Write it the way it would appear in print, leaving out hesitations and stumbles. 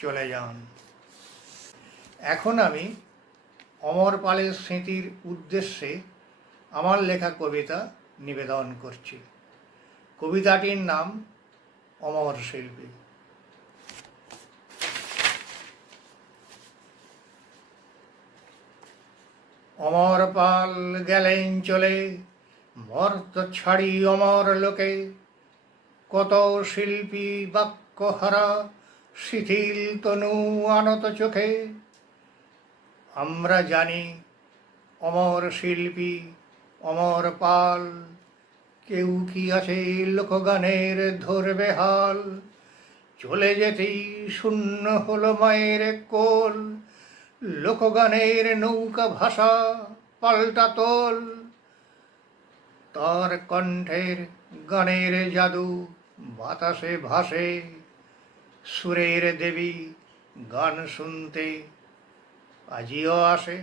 চলে যান। এখন আমি অমর পালের স্মৃতির উদ্দেশ্যে আমার লেখা কবিতা নিবেদন করছি। কবিতাটির নাম অমর শিল্পী। অমর পাল গেলেন চলে, মর্ত ছাড়ি অমর লোকে। কত শিল্পী বাক্যহারা, শিথিল তনু আনত চোখে। আমরা জানি অমর শিল্পী অমর পাল, কেউ কি আছে লোকগানের ধরবে হাল। চলে যেতেই শূন্য হলো মায়ের কোল, লোকগানের নৌকা ভাষা পাল্টা তোল। তার কণ্ঠের গানের জাদু বাতাসে ভাসে, সুরের দেবী গান শুনতে আজিও আসে।